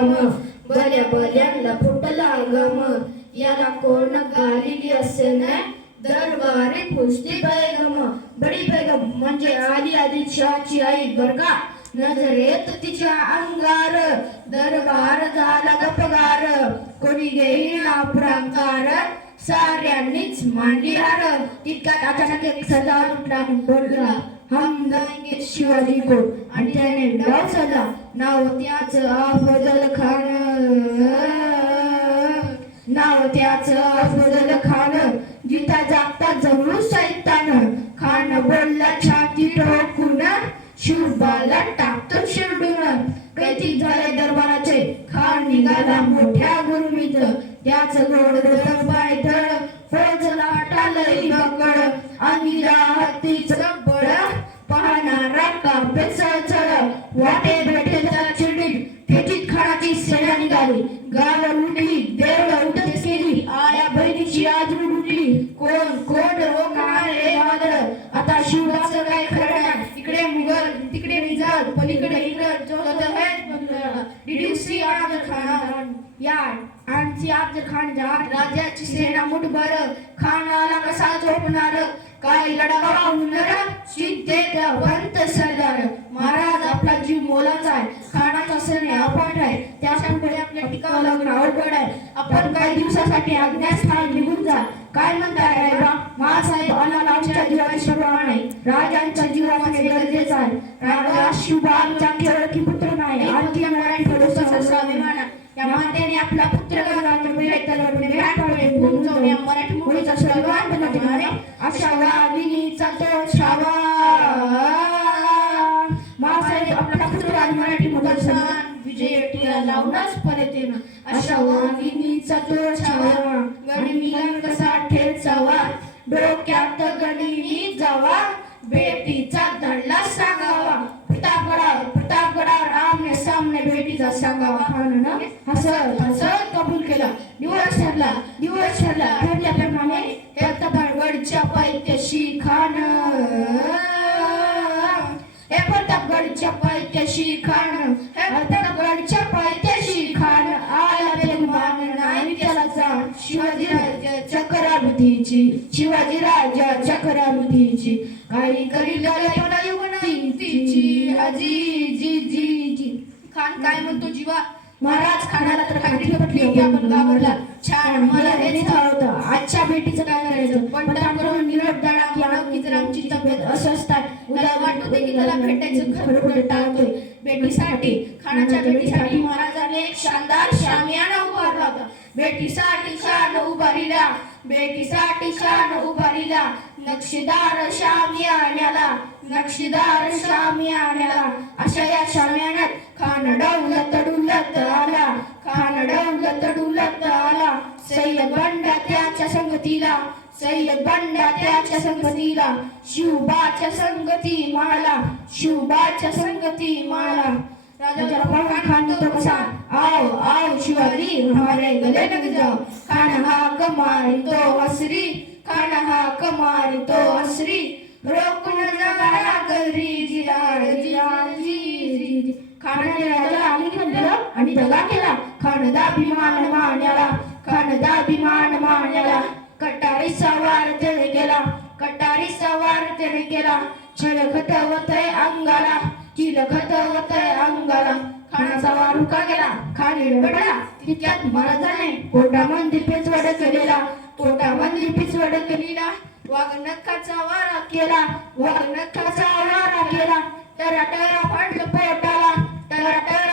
घाम, बल्या बल्यांना फुटला गम, याला कोण घालिली असेन दरबारी पुसती बेगम. बडी बेगम म्हणजे आली आदिलशाची आई बर का. नजरेत तिच्या अंगार दरबार झाला गपगार. कोणी घेईना प्रांकार साऱ्यांनीच मांडली हार. तितक्यात अचानक एक सरदार उठला बोलला, हम जाएंगे शिवाजी को. आणि त्याने डाव साधला. नाव त्याचं अफजल खान, नाव त्याचं अफजल खान. जिता जागता जमू सैतान. खान बोलला छाती ठोकून, शिवबाला टाकतो शिरडून. कैती झाले दरबाराचे खान निघाला मोठ्या गुरमीत. त्याच गोड पायदळ फौजला टालई बकड. अंगिरा हत्तीचं बळ पाहणारा कापे चळचळ. वाटे भेटेचा चिडीत फेटीत खानाची सेना निघाली. गाव उठली देवळ उठत केली. आया बहिणीची आजरू उठली. कोण कोण रोखणारे वादळ. आता शिवबाचं काय खरं नाही. इकडे मुघल तिकडे निजाम पलीकडे इंग्रज जो Did you see Afzal Khan? Yeah, and see Afzal Khan राजाची सेना मुठभर. खानाला कसा झोपणार काय लढावा होणार. सिद्धेवंत सरदार महाराज आपला जीव मोलाचा आहे. खानाचा सैन्य अफाट आहे. त्यापुढे आपल्या टिकावं लागणं अवघड आहे. आपण काही दिवसासाठी अज्ञातस्थानी निघून जा. काय म्हणताय रायबा? महासाहेब आम्हाला आमच्या जीवाची पर्वा नाही. राजांच्या जीवामध्ये गरजेचं आहे. राजा शिवबा आमचा केवळ पुत्र नाही, आणखी मराठी स्वाभिमान. या मातेने आपला पुत्र मराठी मुलीचा स्वाभिमान बनवणारे अशा वाघिणीचा तो छावा. महासाहेब आपला पुत्र आणि मराठी मुलाचा विजय टिळा लावूनच परत येणं. अशा वाघिणीचा तो छावा. गणिमी कसा ठेचावा, डोक्यात गणिमी जावा. बेटीचा धडला सांगावा. प्रतापगडावर आमने सामने बेटीचा सांगावा. खानानं हसत हसत कबूल केला. दिवस ठरला ठरल्याप्रमाणे प्रतापगडच्या पायथ्याशी खान, हे प्रतापगडच्या पायथ्याशी खान, हे प्रतापगडच्या पायथ्याशी खान. आला बेगमान नाही त्याला जाण. शिवाजीराजाच्या करामतीची काही करील तिची आजी जी जी जी. खान काय म्हणतो जीवा? महाराज खानाला तर काठी पटली की आपण घाबरला. छान, मला हेच होतं. आजच्या भेटीचं काय करायचं? पण त्याकडून निरोप दाडा की जर आमची तब्येत अस्वस्थ आहे. उद्या वाटत की त्याला भेटायचं खरोखर टाळतोय. भेटीसाठी खानाच्या भेटीसाठी महाराजांनी एक शानदार शामियाना उभारला होता. भेटीसाठी शान उभारिला, भेटीसाठी शान उभारिला. नक्षीदार शामियान्याला, नक्षीदार शामियान्याला. अशा या शामियान्यात खान डौलत डुलत आला, खान डौलत डुलत आला. सय्यद बंडा त्याच्या संगतीला, सय्यद बंडा त्याच्या संगतीला. शिवबाच्या संगती माळा, शिवबाच्या संगती माळा. राजा खान तो कसा, आओ आओ शिवाजी हमारे गले लग जाओ. खान हाक मारतो हसरी, खान हाक मारतो हसरी. रोकून जाणारा घरी जिराजी. खानाने राजाला आलिंगन दिलं आणि दगा केला. खानदाभिमान मान्याला, खानदाभिमान मान्याला. कटारी सवार त्याने केला, कटारी सवार त्याने केला. चिलखत होतय अंगाला, चिलखत होतय अंगाला. खानाचा वार उका गेला, खाली रडला. तितक्यात महाराजाने पोटामध्ये पिचवड केलेला, पोटामध्ये पिचवड केलेला. वाघनखाचा वारा केला, वाघनखाचा वारा केला. टराटरा फाडलं पोटाला, टराटरा